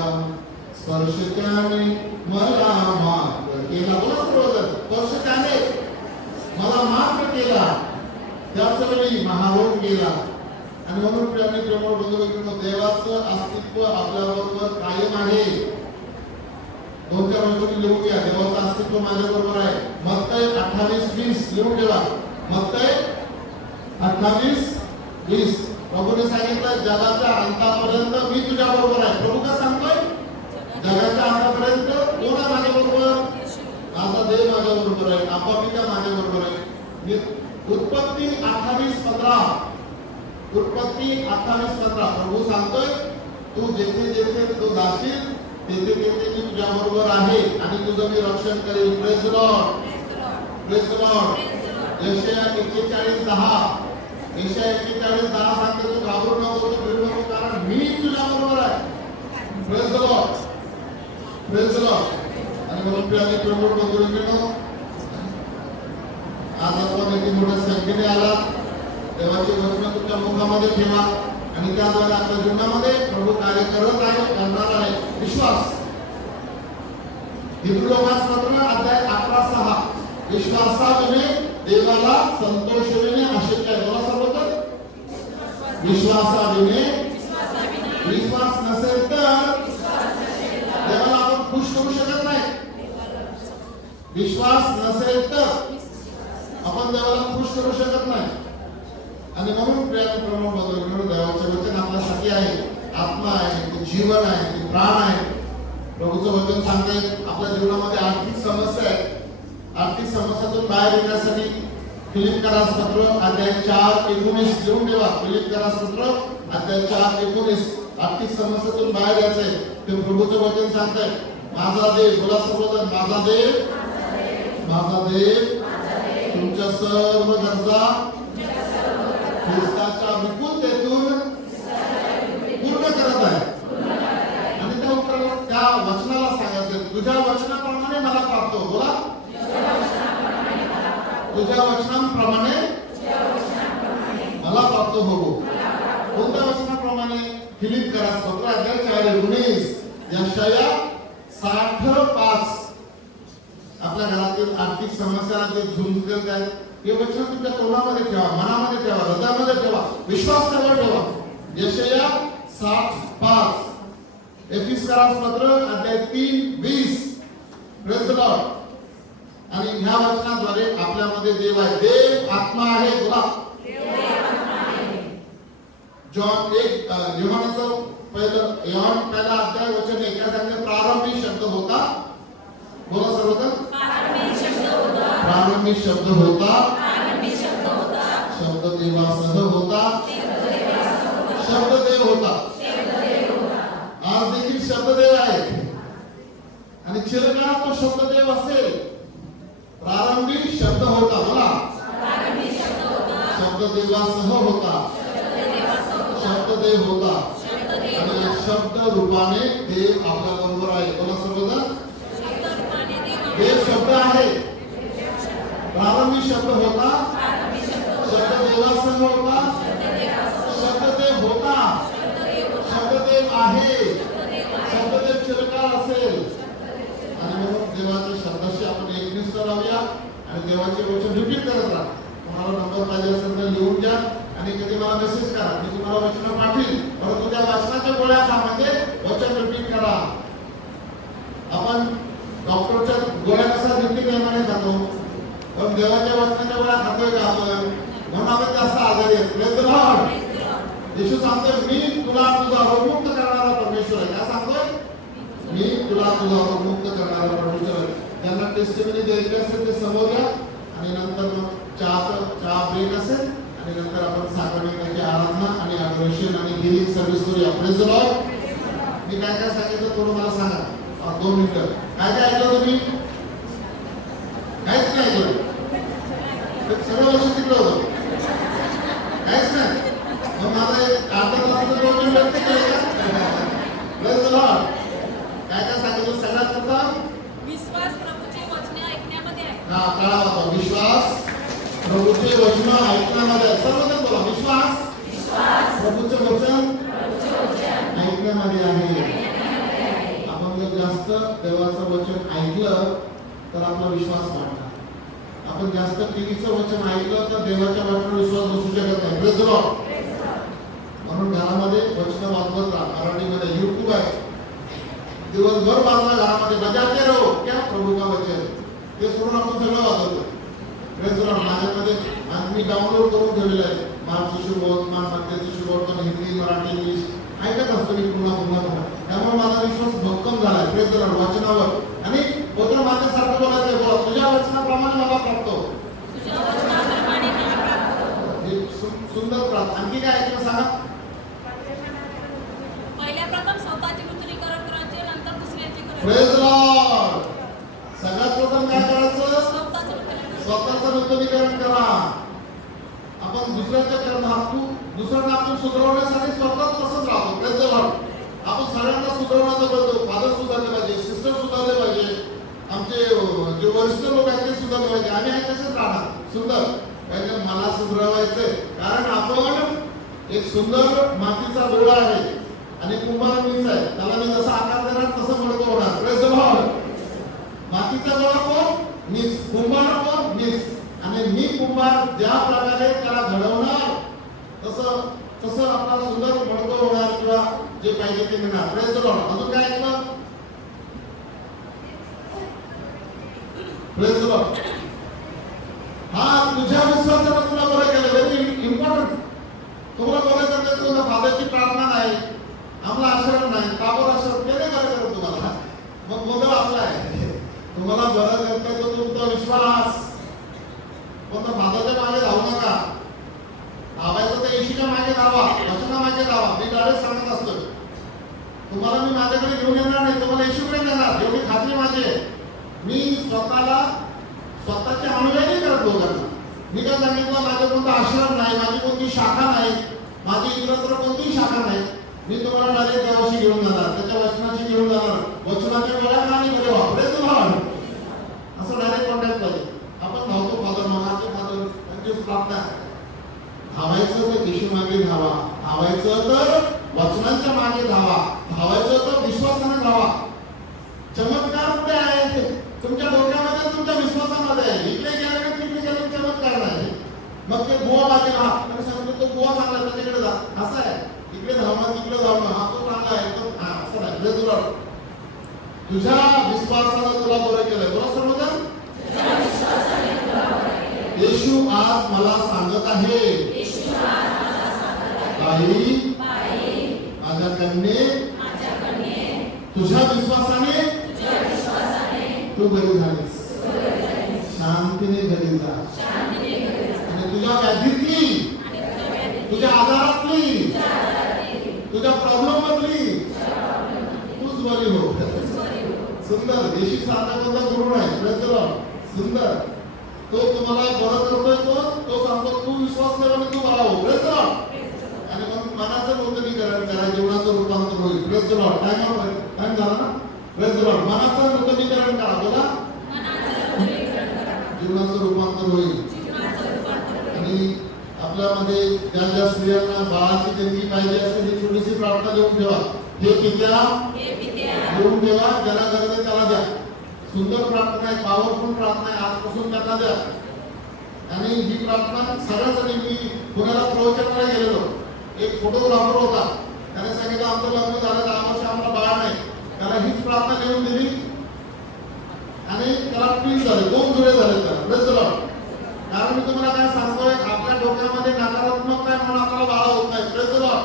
स्पर्श त्याने मला मात्र केला. बोला सर्वजण, स्पर्श त्याने मला मात्र केला, त्याच वेळी महारोग गेला. आणि म्हणून प्रियांनी प्रेमळ बंधू, देवाचं अस्तित्व आपल्याबरोबर कायम आहे. 2-4 वर्षांनी लिहून घ्या, देवाचं अस्तित्व माझ्या बरोबर आहे. मत्तई 28:20 लिहून ठेवा. मत्तई 28:20. प्रभूने सांगितलं, जगाच्या अंतापर्यंत मी तुझ्या बरोबर आहे. प्रभू का सांगतोय? जगाच्या अंतापर्यंत कोण आहे माझ्या बरोबर? माझा देव माझ्या बरोबर आहे. आपापिका माझ्या बरोबर आहे. उत्पत्ती 28:15. उत्पत्ती 28:15. प्रभू सांगतोय, तू जेथे जेथे तू जाशील तेथे तेथे मी तुझ्या बरोबर आहे आणि तुझं मी रक्षण करेन. Praise Lord, praise Lord. यशाया 41:10. यशाया 41:10 सांगतो, तू घाबरू नको, तू भिडू नको, कारण मी तुझ्या बरोबर आहे. Praise Lord, praise Lord. आणि म्हणून प्रियांनी प्रभू बंधूंनो, आज आपण इथे मोठ्या संख्येने आला. देवाचे वचन तुमच्या मुखामध्ये ठेवा आणि त्याद्वारे आपल्या जीवनामध्ये प्रभू कार्य करत आहे, करणार आहे. विश्वास. हिब्रूलोकास पत्र अध्याय 11:6. विश्वासाने देवाला संतोषविणे अशक्य आहे. बोला सर्वजण, विश्वासाविने. विश्वास नसेल तर देवाला आपण खुश करू शकत नाही. विश्वास नसेल तर आपण देवाला खुश करू शकत नाही. आणि म्हणून प्रियांनी प्रभू बंधूंनो, देवाचे वचन आपल्यासाठी आहे, आत्मा आहे, ते जीवन आहे, ते प्राण आहे. प्रभूचं वचन सांगते, आपल्या जीवनामध्ये आर्थिक समस्या आहे. आर्थिक समस्यातून बाहेर येण्यासाठी फिलिप्पियरास पत्र अध्याय 4:19 लिहून ठेवा. फिलिप्पियरास पत्र अध्याय 4:19. आर्थिक समस्यातून बाहेर यायचंय ते प्रभूचं वचन सांगतंय. माझा देव, बोला सर्वजण, माझा देव, माझा देव तुमच्या सर्व गरजा ख्रिस्ताच्या विपुलतेतून पूर्ण करत आहे. आणि त्या वचनाला सांगायचं, तुझ्या वचनाप्रमाणे मला प्राप्त हो. बोला, तुझ्या वचनाप्रमाणे मला प्राप्त हो. कोणत्या वचनाप्रमाणे? फिलिप्पियरास पत्र अध्याय 4:19. यशाया 60:5. आपल्या घरातील आर्थिक समस्या जे झुंजत आहेत, हे वचन तुमच्या तोंडामध्ये ठेवा, मनामध्ये ठेवा, हृदयामध्ये ठेवा, विश्वास त्यावर ठेवा. यशाया 60:5. एफिसकरास पत्र अध्याय 3:20. Praise the Lord. आणि ह्या वचनाद्वारे आपल्यामध्ये देव आहे. देव आत्मा आहे. बोला, जॉन 1 योहानाचं योहान पहिला अध्याय वचन 1 या सांगते, प्रारंभी शब्द होता. बोला सर्वजण, प्रारंभी शब्द होता, शब्द देवासह होता, शब्द देव होता. आज देखील शब्द देव आहे आणि चिरकाळ तो शब्द देव असेल. प्रारंभी शब्द होता. बोला, शब्द देवासह होता, शब्द देव होता आणि शब्द रूपाने देव आपल्या बरोबर आहे. बोला सर्वजण, देव शब्द आहे. प्रारंभी शब्द होता, शब्द देवासह होता, शब्द देव होता, शब्द देव आहे, शब्द देव चिरकाळ असेल. आणि म्हणून देवाच्या शब्दाशी आपण एकनिष्ठ राहूया आणि देवाचे वचन रिपीट करत राहा. तुम्हाला नंबर पाहिजे असेल तर लिहून घ्या आणि कधी मला मेसेज करा, मी तुम्हाला वचन पाठवीन. परंतु त्या वाचनाच्या गोळ्या खा, म्हणजे वचन रिपीट करा. आपण डॉक्टरच्या गोळ्या कसा रिपीट नेमाने खातो, पण देवाच्या वचनाच्या गोळ्या खातोय का आपण? म्हणून आपण जास्त आजारी आहेत. Praise the Lord. येशू सांगतोय, मी तुला तुझा रोगमुक्त करणारा परमेश्वर आहे. काय सांगतोय? मी तुला तुझा रोगमुक्त करणारा परमेश्वर आहे. त्यांना टेस्टिमनी द्यायची असेल ते समोर घ्या आणि नंतर मग चहा ब्रेक असेल आणि नंतर आपण साखरण्याची आराधना आणि अडोरेशन आणि हिलिंग सर्व्हिस करूया. Praise the Lord. मी काय काय सांगितलं थोडं मला सांगा. 2 मिनिटं. काय काय ऐकलं तुम्ही? काहीच नाही ऐकलं. सगळं लक्ष तिकडं होतं, काहीच नाही. मग माझा एक अर्धा तासाचं 2 मिनिट व्यक्त केलं का? Praise the Lord. काय काळावा. विश्वास प्रभूचे वचन ऐकण्यामध्ये आहे. सर्वजण बोला विश्वास प्रभूचे वचन ऐकण्यामध्ये आहे. आपण जर जास्त देवाचं वचन ऐकलं तर आपला विश्वास वाढणार. आपण जास्त टीव्हीचं वचन ऐकलं तर देवाच्या वचनावर विश्वास बसू शकत नाही. Praise the Lord. म्हणून घरामध्ये वचन वाजवत राहा. मराठीमध्ये युट्यूब आहे, दिवसभर वाजवा घरामध्ये, बजाते रहो क्या प्रभू का वचन. ते सोडून आपण सगळं वाजवतो. Praise the Lord. माझ्यामध्ये मी डाउनलोड करून ठेवलेलं आहे. मार्च शुभवर्तमान, मध्याचे शुभवर्तमान, हिंदी, मराठी, इंग्लिश ऐकत असतो मी पुन्हा. त्यामुळे माझा विश्वास भक्कम झालाय. Praise the Lord. वचनावर. आणि पत्र माझ्यासारखं बोलायचं, बोला तुझ्या वचनाप्रमाणे मला प्राप्त हो. सुंदर प्रार्थना. आणखी काय ऐकलं सांगा. पहिल्या प्रथम स्वतःचे नूतनीकरण करायचे, नंतर दुसऱ्याचे करायचे. Praise the Lord. सगळ्यात प्रथम काय करायचं. स्वतःचं नूतनीकरण करा. आपण दुसऱ्याच्या करणार, दुसऱ्यांना आपण सुधारवण्यासाठी स्वतः तसंच राहतो. Praise the Lord. आपण सगळ्यांना सुधारण्याचं करतो. फादर सुधारले पाहिजे, सिस्टर सुधारले पाहिजे, आमचे जे वरिष्ठ लोक आहेत ते सुधारले पाहिजे. आम्ही आहे तसेच राहणार. सुंदर पहिले मला सुधारायचंय, कारण आपण एक सुंदर मातीचा गोळा आहे आणि कुंभार मीच आहे. त्याला मी जसा आकार देणार तसं मडकं होणार. Praise the Lord. मातीचा गोळा कोण. मीच. कुंभार कोण. मीच. आणि मी कुंभार ज्या प्रकारे त्याला घडवणार तसं आपला सुंदर मडकं होणार किंवा जे पाहिजे ते मिळणार. Praise the Lord. अजून काय ऐकलं. Praise the Lord. हा तुझ्या विश्वासाने तुला बरं केलं. Very important. तुम्हाला बरं करते तुझ्या फादरची प्रार्थना नाही, आम्हाला आश्रम नाही, काबर आश्रम ते नाही बरं करत तुम्हाला. मग बदल आपला आहे. तुम्हाला बरं करते तो तुमचा विश्वास. पण फादरच्या मागे धावू नका. धावायचं तर येशूच्या मागे धावा, वचना मागे धावा. मी डायरेक्ट सांगत असतो तुम्हाला, मी माझ्याकडे घेऊन येणार नाही, तुम्हाला येशूकडे नेणार एवढी खात्री माझी आहे. मी स्वतःचे अनुयायी नाही करत लोकांना. मी काय सांगितलं, माझं कोणता आश्रम नाही, माझी कोणती शाखा नाही, माझी इतरत्र कोणतीही शाखा नाही. मी तुम्हाला डायरेक्ट देवाशी घेऊन जाणार, त्याच्या वचनाशी घेऊन जाणार. वचनाच्या वेळा का आणि मध्ये वापरे तुम्हाला असं डायरेक्ट कॉन्टॅक्ट पाहिजे. आपण धावतो फादर मागाचे फादर त्यांची प्रार्थना. धावायचं तर येशू मागे धावा, धावायचं तर वचनांच्या मागे धावा, धावायचं तर विश्वासाने धावा. चमत्कार कुठे आहे. तुमच्या डोक्यामध्ये, तुमच्या विश्वासामध्ये आहे. इकडे गेल्याने तिकडे गेल्याने चमत्कार नाही. मग ते बुवा मागे राहा आणि सांगतो तो बुवा चांगला आहे त्याच्याकडे जा, असं आहे. इकडे धावणं तिकडे धावणं, हा तो चांगला आहे तो असं नाही. Praise the Lord. तुझ्या विश्वासाने तुला बरं केलंय. बरं सर्वजण. येशू आज मला सांगत आहे, बाई माझ्या कन्ये तुझ्या विश्वासाने तू घरी झालीस. शांतीने घरी जा. आणि तुझ्या व्याधीतली, तुझ्या आजारातली, तुझ्या प्रॉब्लेम मधली तूच बरी हो. सुंदर. येशू सारखा कोणता गुरु नाही. Praise the Lord. सुंदर. तो तुम्हाला बरं करतोय. तो सांगतो तू विश्वास कर आणि तू बरा हो. Praise the Lord. आणि मग मनाचं नूतनीकरण करा, जीवनाचं रूपांतर होईल. Praise the Lord. टाइम झाला ना. Praise the Lord. मनाचं नूतनीकरण करा. बोला जीवनाचं रूपांतर होईल. आणि आपल्यामध्ये ज्या ज्या स्त्रियांना बाळाची देणगी पाहिजे असेल ही छोटीशी प्रार्थना देऊन ठेवा. हे पित्या देऊन ठेवा, ज्याला गरज आहे त्याला द्या. सुंदर प्रार्थना आहे, पॉवरफुल प्रार्थना आहे. आजपासून त्यांना द्या. आणि ही प्रार्थना सगळ्यासाठी. मी पुण्याला प्रवचनाला गेलेलो. एक फोटोग्राफर होता, त्याने सांगितलं आमचं लग्न झालं 10 वर्ष आम्हाला बाळ नाही. त्याला हीच प्रार्थना लिहून दिली आणि त्याला ट्विन झाले, 2 मुले झाले त्याला. Praise the Lord. कारण मी तुम्हाला काय सांगतोय, आपल्या डोक्यामध्ये नकारात्मक काय म्हणून आपल्याला बाळ होत नाही. Praise the Lord.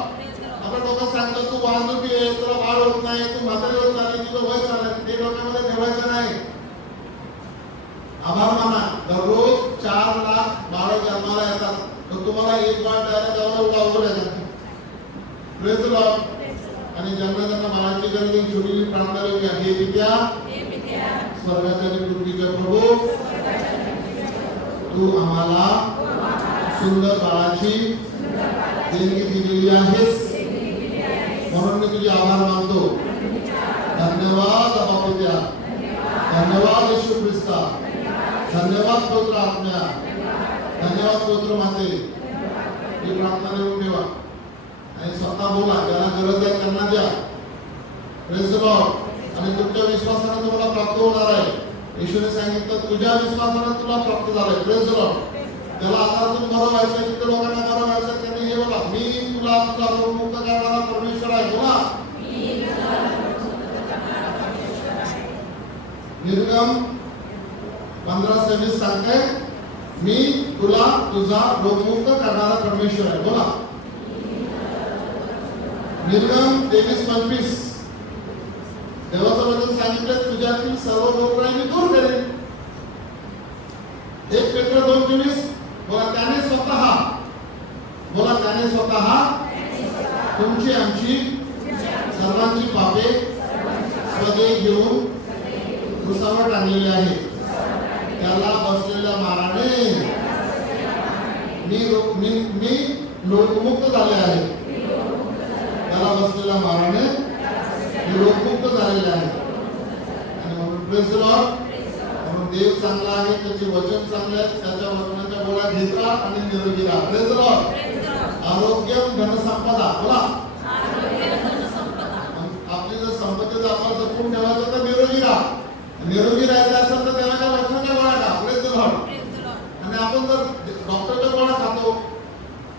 आपल्या डोक्यात सांगितलं तू वांजुकी आहे, तुला बाळ होत नाही, तू म्हातारी होत चालली, तुझं वय चाललंय, ते डोक्यामध्ये ठेवायचं नाही. आभार माना. दररोज 4 लाख बाळ जन्माला येतात, तर तुम्हाला एक बाळ द्यायला जावं एवढं अवघड आहे का. Praise the Lord. आणि ज्यांना ज्यांना बाळाची गरज आहे छोटी प्रार्थना घेऊया. हे पित्या स्वर्गाच्या आणि पृथ्वीच्या प्रभू, तू आम्हाला सुंदर बाळाची देणगी दिलेली आहेस, म्हणून मी तुझे आभार मानतो. धन्यवाद बाबा पित्या. धन्यवाद येशू ख्रिस्ता. धन्यवाद पवित्र आत्म्या, धन्यवाद पवित्र माते. ही प्रार्थना लिहून ठेवा आणि स्वतः बोला, ज्याला गरज आहे त्यांना द्या. Praise the Lord. आणि तुमच्या विश्वासाने तुम्हाला प्राप्त होणार आहे. येशूने सांगितलं तुझ्या विश्वासाने तुला प्राप्त झालंय. Praise the Lord. त्याला आधारातून बरं व्हायचं, तिथे लोकांना बरं व्हायचं, त्यांनी हे बोला, मी तुला तुझा रोग मुक्त करणारा परमेश्वर आहे. बोला. निर्गम 15:26 सांगते, मी तुला तुझा रोगमुक्त करणारा परमेश्वर आहे. बोला. निर्गम 23:25 देवाचं वचन सांगितलं, तुझ्यातील सर्व रोगराई मी दूर करेन. 1 पेत्र 2:24 बोला, त्याने स्वतः, बोला, त्याने स्वतः तुमची आमची सर्वांची पापे स्वदेह घेऊन क्रूसावर टांगलेले आहे. त्याला बसलेल्या माराने मी रोगमुक्त झाले आहे. त्याला बसलेल्या माराने मी रोगमुक्त झालेले आहे. आणि म्हणून प्रेज द लॉर्ड. म्हणून देव चांगला आहे, त्याचे वचन चांगले आहे, त्याच्या वचनाच्या गोळ्या घेत राहा आणि निरोगी राहा. Praise the Lord. आरोग्य धनसंपदा. बोला. आपली जर संपत्ती आपण जपून ठेवायचं तर निरोगी राहा. निरोगी राहायचं असेल तर देवाच्या वचनाच्या गोळ्या खा. Praise the Lord. आणि आपण जर डॉक्टरच्या गोळ्या खातो,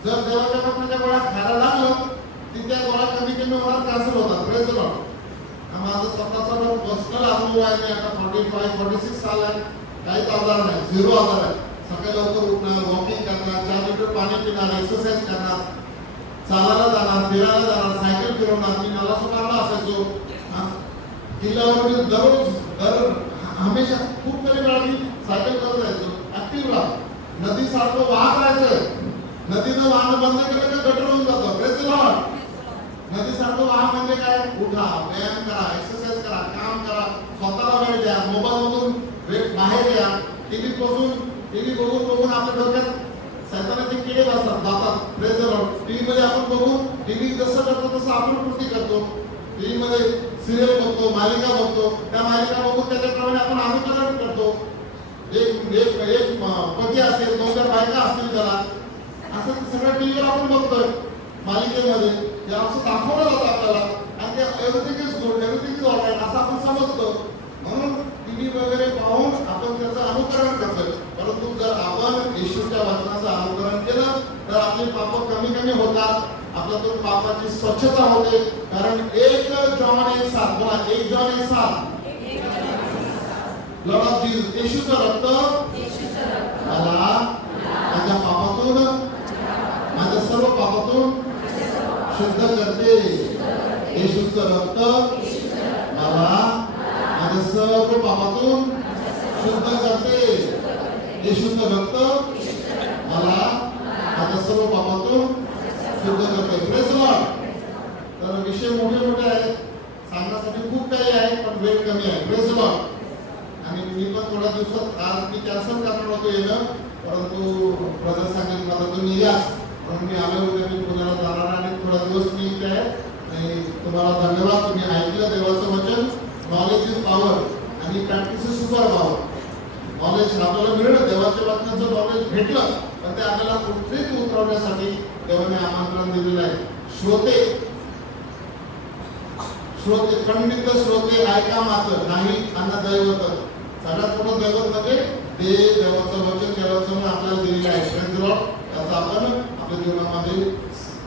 जर देवाच्या वचनाच्या गोळ्या खायला लागलो ती त्या गोळ्या कमी कमी होणार, कॅन्सल होतात. Praise the Lord. माझा स्वतःचा पर्सनल अनुभव आहे. मी आता 45-46 साल आहे. काहीच आजार नाही, 0 आजार आहे. सकाळी लवकर उठणार, वॉकिंग करणार, 4 लिटर पाणी पिणार, एक्सरसाइज करणार, चालायला जाणार, फिरायला जाणार, सायकल फिरवणार. मी मला स्वतःला असायचो किल्ल्यावर मी दर हमेशा खूप तरी वेळा मी सायकल करत जायचो. ऍक्टिव्ह राहा. नदी सारखं वाहत राहायचं. नदीनं वाहन बंद केलं तर गटर होऊन जातं. Praise the Lord. नदी सारखं वाहन म्हणजे काय? उठा, व्यायाम करा, एक्सरसाइज करा, काम करा, स्वतःला वेळ द्या, मोबाईल मधून बाहेर या. टीव्ही बघून आपल्या डोक्यात सैतानाचे किडे जातात. Praise the Lord. टीव्ही मध्ये आपण बघून, टीव्ही जसं करतो तसं आपण कृती करतो. टीव्ही मध्ये सिरियल बघतो, मालिका बघतो, त्या मालिका बघून त्याच्याप्रमाणे आपण अनुकरण करतो. एक पती असेल, 2-4 बायका असतील त्याला, असं सगळं टीव्हीवर आपण बघतोय. मालिकेमध्ये हे असं दाखवलं जातं आपल्याला आणि ते everything is good, everything is all right असं आपण समजतो. म्हणून टीव्ही वगैरे पाहून आपण त्याचं अनुकरण करतोय. परंतु जर आपण येशूच्या वचनाचं अनुकरण केलं तर आपली पाप कमी कमी होतात. आपल्यातून पापाची स्वच्छता होते. कारण 1 जॉन 1:7 बोला, 1 जॉन 1:7 लॉर्ड ऑफ जीसस, येशूचं रक्त मला माझ्या पापातून, माझ्या सर्व पापातून शुद्ध करते. येशूचं रक्त मला माझ्या सर्व पापातून शुद्ध करते. येशूचं रक्त मला माझ्या सर्व पापातून शुद्ध करते. Praise the Lord. तर विषय मोठे मोठे आहेत, सांगण्यासाठी खूप काही आहे, पण वेळ कमी आहे. Praise the Lord. आणि मी पण थोड्या दिवसात, आज मी कॅन्सल करणार होतो येणं, परंतु ब्रदर सांगितलं मला तुम्ही याच, म्हणून मी आलो होते. मी पुण्याला जाणार आणि थोडा दिवस मी इथे आहे. आणि तुम्हाला धन्यवाद, तुम्ही ऐकलं देवाचं वचन. नॉलेज इज पॉवर आणि practice is super power. Knowledge आपल्याला मिळलं, देवाच्या वचनाचं नॉलेज भेटलं, पण ते आपल्याला कुठेच उतरवण्यासाठी देवाने आमंत्रण दिलेलं आहे. श्रोते खंडित श्रोते ऐका मात्र नाही अन्न दैवत. सगळ्यात मोठं दैवत म्हणजे देवाचं वचन, देवाचं आपल्याला दिलेलं आहे. Praise the Lord. त्याचा आपण आपल्या जीवनामध्ये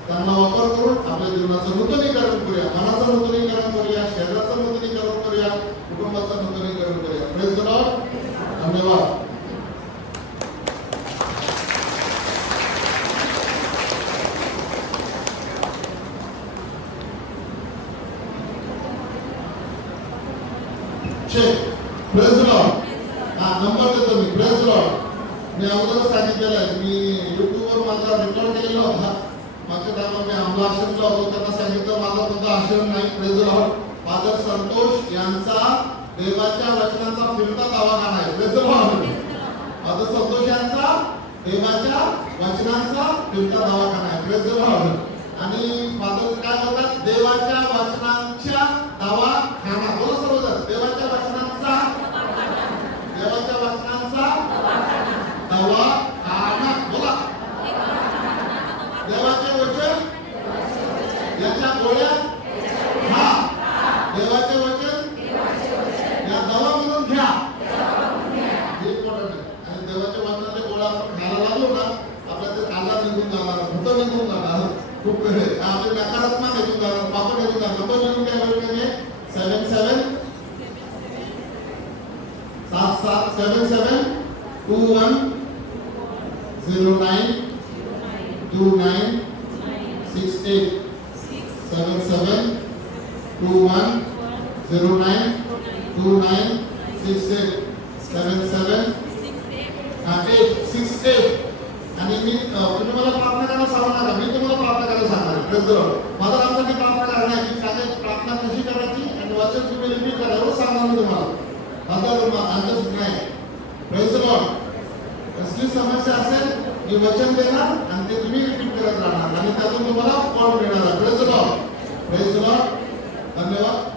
त्यांना वापर करून आपल्या जीवनाचं नूतनीकरण करूया. मनाचं नूतनीकरण करूया, शरीराचं नूतनीकरण करूया, कुटुंबाचं नूतनीकरण करूया. Praise the Lord. धन्यवाद. Praise the Lord. नंबर देतो मी. Praise the Lord. मी अगोदर सांगितलेलं आहे, मी युट्यूबवर माझा रेकॉर्ड केलेला होता. मागच्या टायमाला मी आमला आश्रमला होतो, त्यांना सांगितलं माझा कोणता आश्रम नाही. Praise the Lord. Father Santosh यांचा देवाच्या वचनाचा फिरता दवाखाना आहे. Praise the Lord. Father Santosh यांचा देवाच्या वचनांचा फिरता दवाखाना आहे. Praise the Lord. आणि फादर काय बोलतात? देवाच्या वचनांच्या दवाखाना. बोला सर्वजण, देवाच्या वचनांचा आणि मी तुम्ही मला प्रार्थना करायला सांगू नका, मी तुम्हाला प्रार्थना करायला सांगणार आहे. Praise the Lord. माझा आमचा प्रार्थना करणार आहे की सांगेल प्रार्थना कशी करायची आणि वचन तुम्ही रिपीट करा एवढं सांगणार मी तुम्हाला. अंतच नाही. Praise the Lord. कसली समस्या असेल मी वचन देणार आणि ते तुम्ही रिपीट करत राहणार आणि त्यातून तुम्हाला फळ मिळणार आहे. Praise the Lord. Praise the Lord. धन्यवाद.